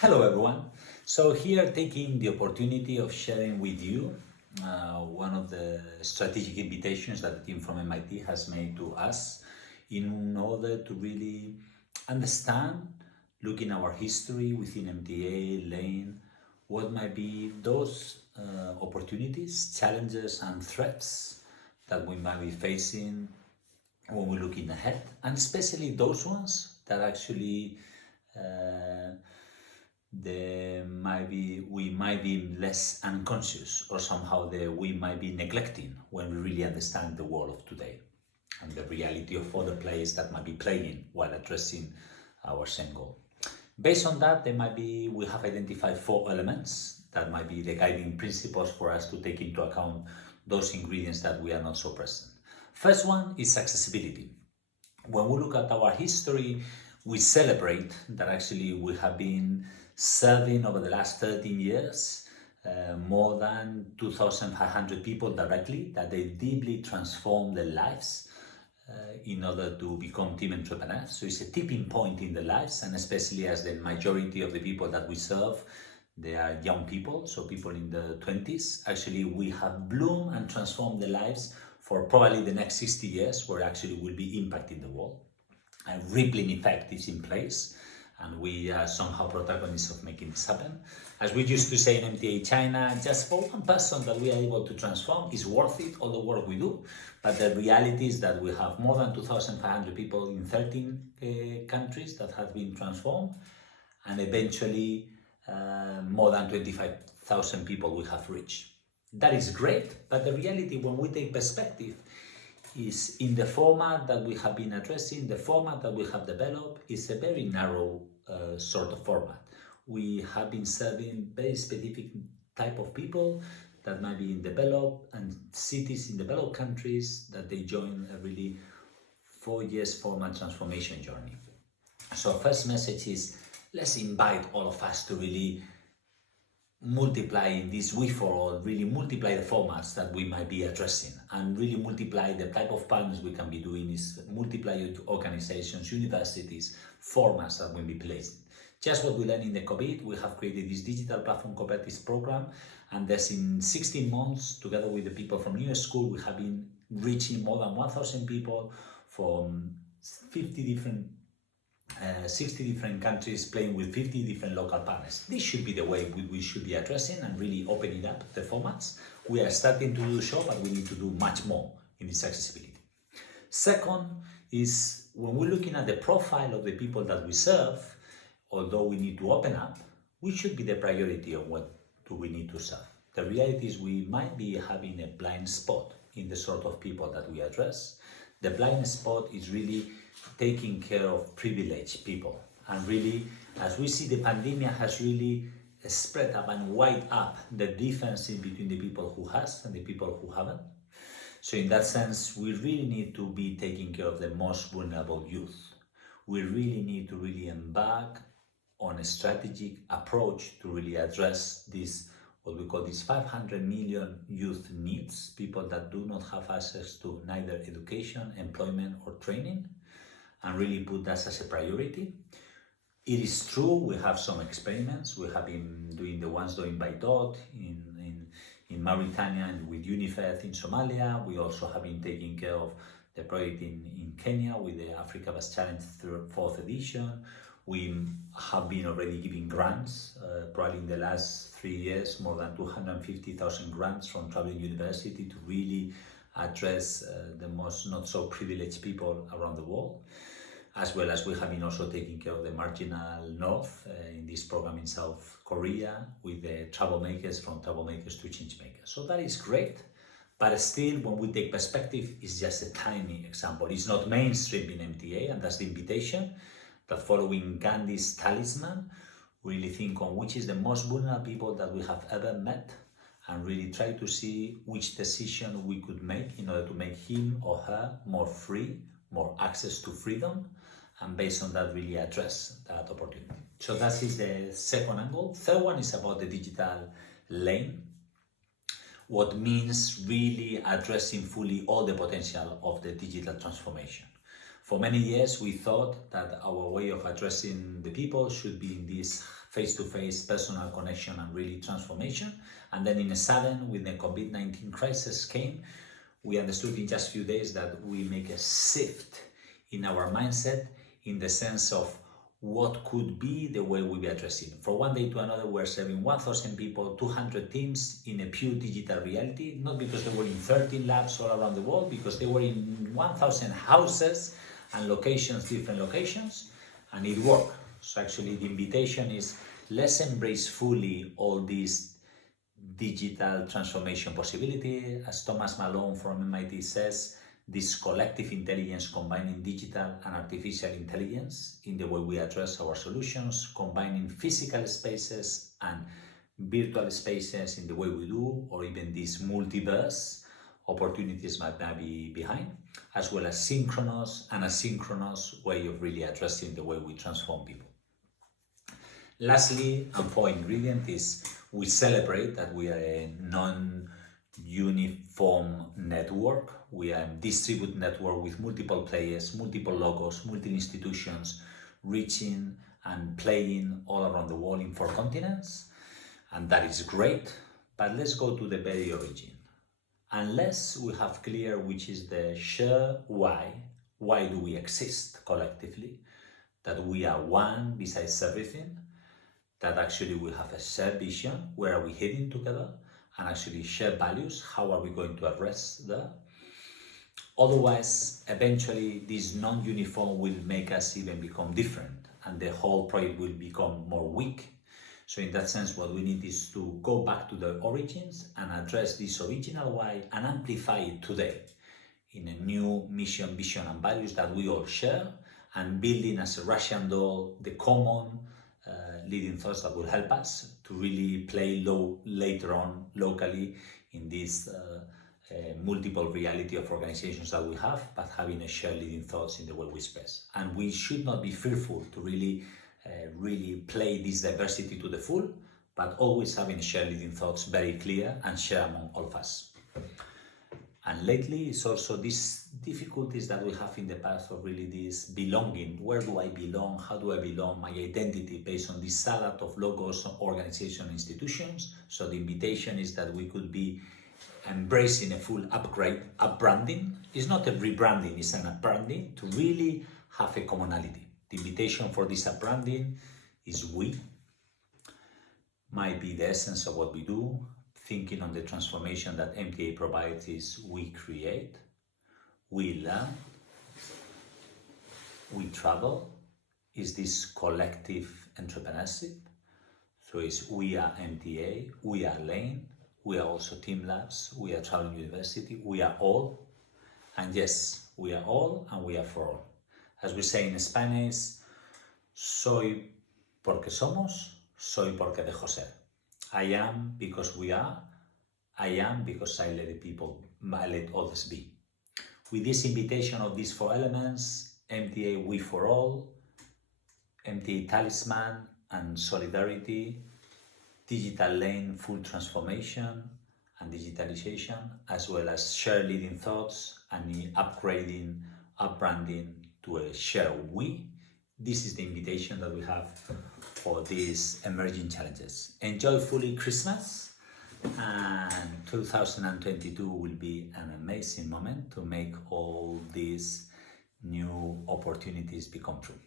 Hello everyone. So here taking the opportunity of sharing with you one of the strategic invitations that the team from MIT has made to us in order to really understand, looking our history within MTA, LEINN, what might be those opportunities, challenges and threats that we might be facing when we're looking ahead, and especially those ones that actually we might be less unconscious, or somehow we might be neglecting when we really understand the world of today and the reality of other players that might be playing while addressing our same goal. Based on that, we have identified 4 elements that might be the guiding principles for us to take into account those ingredients that we are not so present. First one is accessibility. When we look at our history, we celebrate that actually we have been serving over the last 13 years more than 2,500 people directly, that they deeply transform their lives in order to become team entrepreneurs. So it's a tipping point in their lives, and especially as the majority of the people that we serve, they are young people, so people in the 20s. Actually, we have bloomed and transformed their lives for probably the next 60 years, where actually will be impacting the world. A rippling effect is in place, and we are somehow protagonists of making this happen. As we used to say in MTA China, just for one person that we are able to transform is worth it, all the work we do. But the reality is that we have more than 2,500 people in 13 countries that have been transformed, and eventually more than 25,000 people we have reached. That is great, but the reality, when we take perspective, is in the format that we have been addressing, the format that we have developed is a very narrow sort of format. We have been serving very specific type of people that might be in developed and cities in developed countries, that they join a really 4 years format transformation journey. So first message is, let's invite all of us to really multiply this we for all, really multiply the formats that we might be addressing, and really multiply the type of partners we can be doing, is multiply organizations, universities, formats that will be placed. Just what we learned in the COVID, we have created this digital platform cooperatives program, and there's in 16 months, together with the people from New School, we have been reaching more than 1,000 people from 60 different countries, playing with 50 different local partners. This should be the way we should be addressing and really opening up the formats. We are starting to do so, but we need to do much more in this accessibility. Second is, when we're looking at the profile of the people that we serve, although we need to open up, we should be the priority of what do we need to serve. The reality is we might be having a blind spot in the sort of people that we address. The blind spot is really taking care of privileged people, and really, as we see, the pandemic has really spread up and wide up the difference in between the people who has and the people who haven't. So in that sense, we really need to be taking care of the most vulnerable youth. We really need to really embark on a strategic approach to really address this, what we call these 500 million youth needs, people that do not have access to neither education, employment or training, and really put that as a priority. It is true, we have some experiments. We have been doing the ones done by DOT in Mauritania and with UNICEF in Somalia. We also have been taking care of the project in Kenya with the Africa Bus Challenge 4th edition. We have been already giving grants, probably in the last 3 years, more than 250,000 grants from Traveling University to really address the most not so privileged people around the world, as well as we have been also taking care of the marginal north in this program in South Korea with the troublemakers, from troublemakers to change makers. So that is great, but still, when we take perspective, it's just a tiny example. It's not mainstream in MTA, and that's the invitation, that following Gandhi's talisman, really think on which is the most vulnerable people that we have ever met, and really try to see which decision we could make in order to make him or her more free, more access to freedom, and based on that really address that opportunity. So that is the second angle. Third one is about the digital lane, what means really addressing fully all the potential of the digital transformation. For many years, we thought that our way of addressing the people should be in this face-to-face personal connection and really transformation. And then in a sudden, when the COVID-19 crisis came, we understood in just a few days that we make a shift in our mindset in the sense of what could be the way we be addressing. From one day to another, we're serving 1,000 people, 200 teams in a pure digital reality, not because they were in 13 labs all around the world, because they were in 1,000 houses and locations, different locations, and it worked. So actually the invitation is, let's embrace fully all these digital transformation possibility. As Thomas Malone from MIT says, this collective intelligence combining digital and artificial intelligence in the way we address our solutions, combining physical spaces and virtual spaces in the way we do, or even this multiverse opportunities might be behind, as well as synchronous and asynchronous way of really addressing the way we transform people. Lastly, and fourth ingredient is we celebrate that we are a non-uniform network. We are a distributed network with multiple players, multiple logos, multiple institutions, reaching and playing all around the world in 4 continents. And that is great, but let's go to the very origin. Unless we have clear which is the shared why do we exist collectively, that we are one besides everything, that actually we have a shared vision, where are we heading together, and actually shared values, how are we going to address that? Otherwise, eventually this non-uniform will make us even become different, and the whole project will become more weak. So in that sense, what we need is to go back to the origins and address this original why and amplify it today in a new mission, vision and values that we all share, and building as a Russian doll the common leading thoughts that will help us to really play later on locally in this multiple reality of organizations that we have, but having a shared leading thoughts in the way we express. And we should not be fearful to really play this diversity to the full, but always having shared leading thoughts very clear and share among all of us. And lately, it's also these difficulties that we have in the past of really this belonging. Where do I belong? How do I belong? My identity based on this salad of logos, organization, institutions. So the invitation is that we could be embracing a full upgrade, upbranding. It's not a rebranding, it's an upbranding to really have a commonality. The invitation for this upbranding is we. Might be the essence of what we do. Thinking on the transformation that MTA provides is we create, we learn, we travel, is this collective entrepreneurship. So it's we are MTA, we are LEINN, we are also Team Labs, we are Travel University, we are all, and yes, we are all and we are for all. As we say in Spanish, soy porque somos, soy porque dejo ser. I am because we are, I am because I let others be. With this invitation of these 4 elements, MTA We for All, MTA Talisman and Solidarity, Digital LEINN Full Transformation and Digitalization, as well as shared leading thoughts and the upgrading, upbranding to a shared we. This is the invitation that we have for these emerging challenges. Enjoy fully Christmas, and 2022 will be an amazing moment to make all these new opportunities become true.